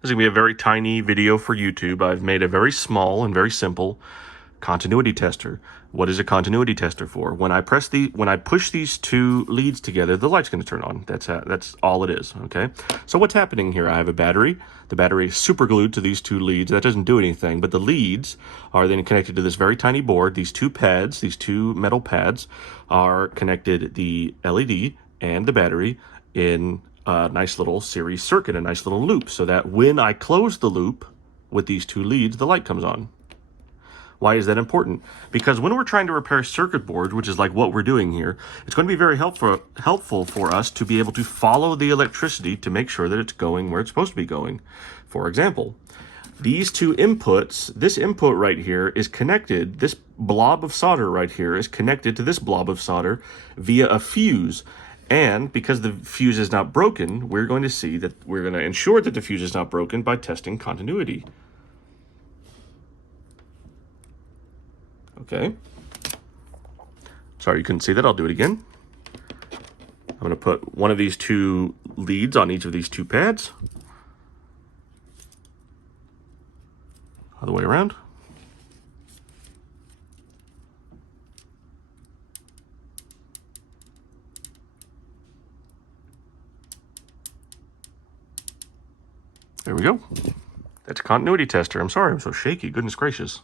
This is going to be a very tiny video for YouTube. I've made a very small and very simple continuity tester. What is a continuity tester for? When I push these two leads together, the light's going to turn on. That's all it is, okay? So what's happening here? I have a battery. The battery is super glued to these two leads. That doesn't do anything, but the leads are then connected to this very tiny board. These two pads, these two metal pads are connected, the LED and the battery, in a nice little series circuit, a nice little loop, so that when I close the loop with these two leads, the light comes on. Why is that important? Because when we're trying to repair circuit boards, which is like what we're doing here, it's going to be very helpful for us to be able to follow the electricity to make sure that it's going where it's supposed to be going. For example, these two inputs, this input right here is connected, this blob of solder right here is connected to this blob of solder via a fuse. And because the fuse is not broken, we're going to ensure that the fuse is not broken by testing continuity. Okay. Sorry you couldn't see that. I'll do it again. I'm going to put one of these two leads on each of these two pads. Other way around. There we go. That's a continuity tester. I'm sorry I'm so shaky. Goodness gracious.